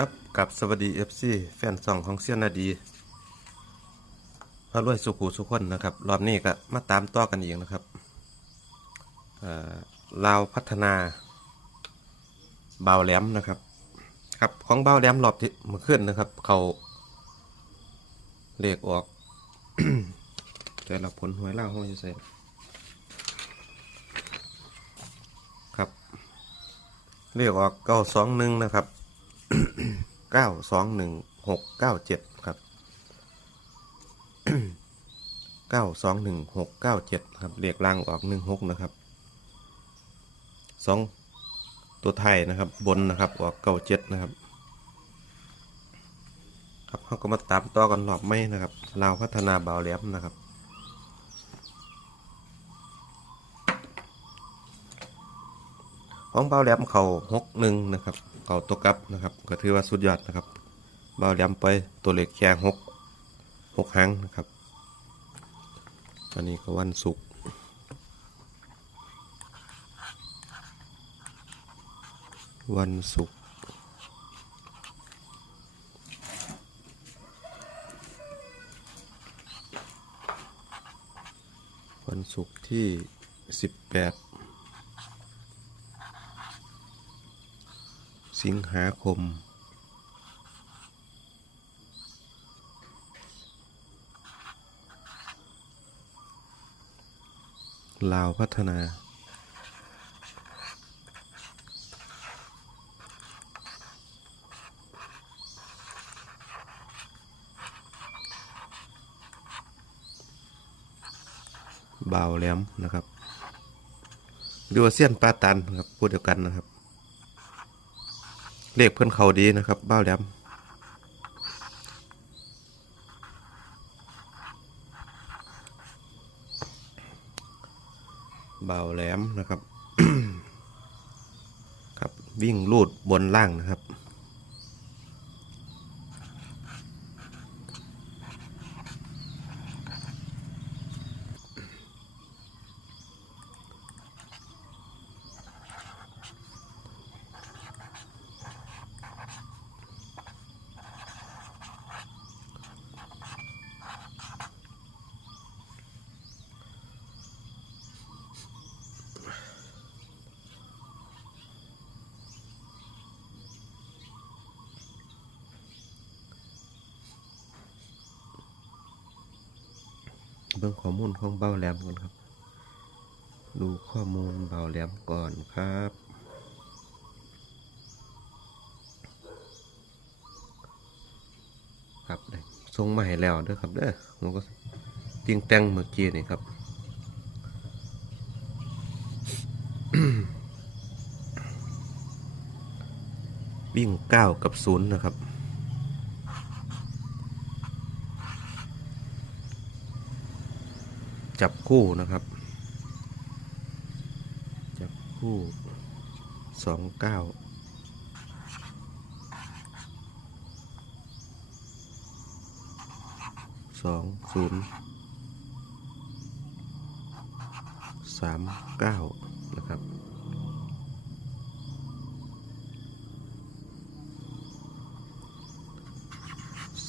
ครับกับสวัสดีเอฟซีแฟนซองของเซียนนาดีพระรวยสุขูสุขคนนะครับ รอบนี้ก็มาตามต่อกันอีกนะครับเอ่อลาวพัฒนาเบาแหลมนะครับ ครับของเบาแหลมรอบที่เมื่อคืนนะครับ เขาเลขออกแต่ละผลหวยเล่าห้องจะใส่ครับเลขออกเก้าสองหนึ่งนะครับ เก้าสองหนึ่งหกเก้าเจ็ดครับเก้าสองหนึ่งหกเก้าเจ็ดครับเรียกล่างออกหนึ่งหกนะครับสองตัวไทยนะครับบนนะครับออกเก้าเจ็ดนะครับ ครับเขาก็มาตามต่อกันหรอบไม่นะครับลาวพัฒนาเบาวแหลมนะครับของเบาแหลมเขาหกหนึ่งนะครับ เขาตัวกับนะครับ ก็ถือว่าสุดยอดนะครับเบาแหลมไปตัวเล็กแค่หกหกหางนะครับ อันนี้ก็วันศุกร์วันศุกร์วันศุกร์ที่ 18 สิงหาคม ลาวพัฒนา บ่าวแหลมนะครับดูว่าเซียนปาตันนะครับพูดเดียวกันนะครับ เลขเพื่อนเขาดีนะครับ บ้าแหลมเบาแหลมนะครับ ครับวิ่งลูดบนล่างนะครับ เบิ่งข้อมูลของเบาแหลมก่อนครับ ดูข้อมูลเบาแหลมก่อนครับครับได้ส่งมาให้แล้วเด้อครับเด้อผมก็ติงแต่งเมื่อกี้นี่ครับวิ่งเก้ากับศูนย์นะครับ จับคู่นะครับ จับคู่สองเก้าสองศูนย์สามเก้านะครับ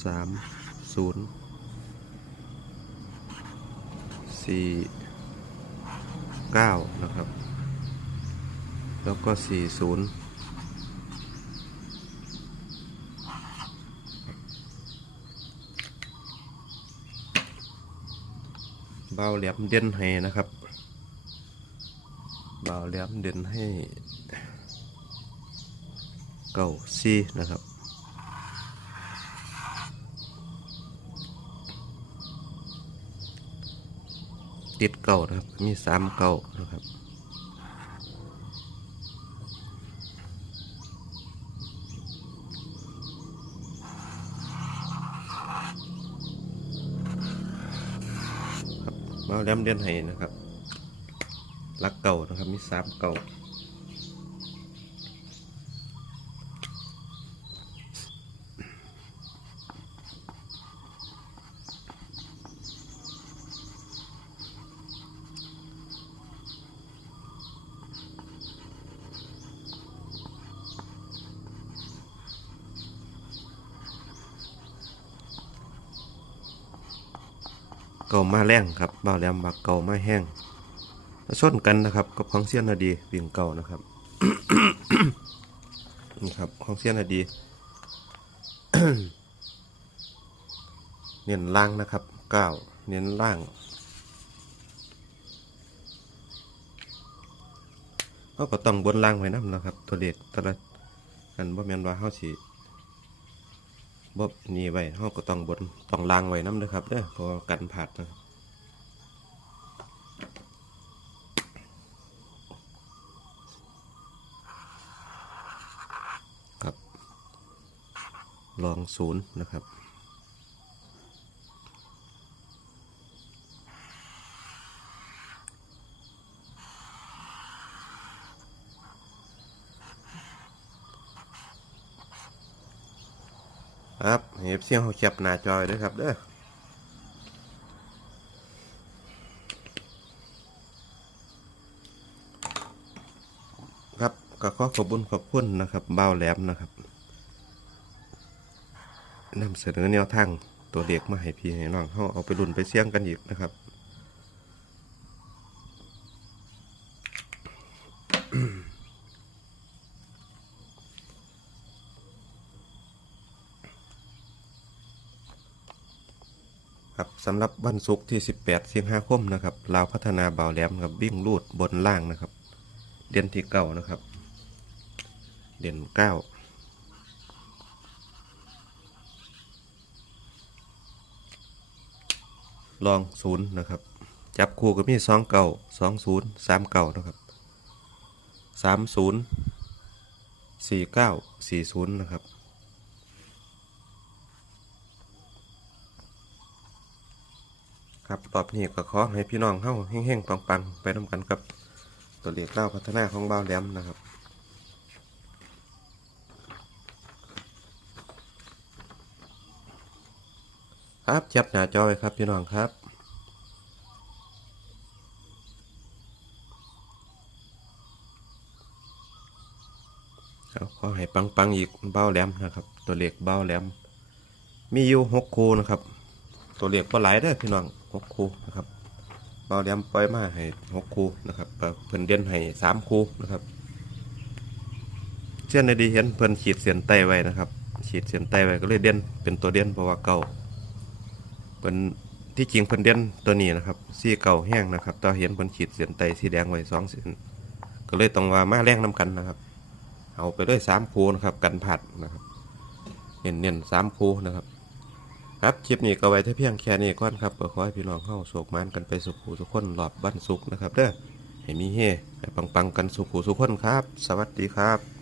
สามศูนย์ สี่เก้านะครับ แล้วก็สี่ศูนย์เบาแหลมเด่นให้นะครับเบาแหลมเด่นให้เก้าสี่นะครับ ติดเก่านะครับ มีสามเก่านะครับมาแลมเดียนให้นะครับรักเก่านะครับ มีสามเก่า เก่ามาแรงครับบ่าวแหลมบักเก่ามาแห้งมาชนกันนะครับกับของเสี้ยนนาดีวิ่งเก่านะครับนี่ครับของเสี้ยนนาดีเน้นล่างนะครับเก้าเน้นล่างเขาก็ต้องบนล่างไว้นํนะครับ ตัวเลขแต่ละอันบ่แมนว่าเฮาสิ บ่นี่ไว้เฮาก็ต้องบนต้องล้างไว้น้ำด้อครับเด้อพอกันผัดนะครับครับลองศูนย์นะครับ ครับเห็บเสียงเขาแคบหน้าจอยด้วยครับเด้อครับก็ขอขอบคุญขอบคุณนะครับเบ้าแหลมนะครับนำเสนอแนวทางตัวเด็กมาให้พี่ให้น้องเขาเอาไปรุ่นไปเสี่ยงกันอีกนะครับ สำหรับวันศุกร์ที่ 18สิงหาคมนะครับลาวพัฒนาเบาแหลมครับวิ่งลูดบนล่างนะครับ เด่นที่เก้านะครับ เด่นเก้าลองศูนย์นะครับ จับคู่ก็มีสองเก้าสองศูนย์สามเก้านะครับสามศูนย์สี่เก้าสี่ศูนย์นะครับ ครับรอบนี้ก็ขอให้พี่น้องเฮาเฮงๆปังๆไปนำกันกับ ตัวเลขเล่าพัฒนาของบ่าวแหลมนะครับครับจับหน้าจอไว้ครับพี่น้องครับเอาขอให้ปังๆอีกเบ้าแหลมนะครับ ตัวเลขเบ้าแหลม มีอยู่หกคูนะครับ ตัวเลขก็หลายเด้พี่น้อง หกคูนะครับเบาแหลมปล่อยมาให้หกคูนะครับเอ่อเพิ่นเด่นให้สามคูนะครับเช่นในดีเห็นเพิ่นขีดเส้นใต้ไว้นะครับ ขีดเส้นใต้ไว้ก็เลยเด่นเป็นตัวเด่นเพราะว่าเก่าเพิ่นที่จริงเพิ่นเด่นตัวนี้นะครับสีเก่าแห้งนะครับตอเห็นเพิ่นขีดเส้นใต้สีแดงไว้สองเส้นก็เลยต้องว่ามาแรงน้กันนะครับ เอาไปเลยสามคูนะครับกันผัดนะครับเน้นเน้นๆสามคูนะครับ ครับคลิปนี้ก็ไว้แต่เพียงแค่นี้ก่อนครับก็ขอให้พี่น้องเข้าโศกมันกันไปสุขหูสุขคนหลอบบ้านสุขนะครับเด้อให้มีเฮให้ปังๆกันสุขหูสุขคนครับ สวัสดีครับ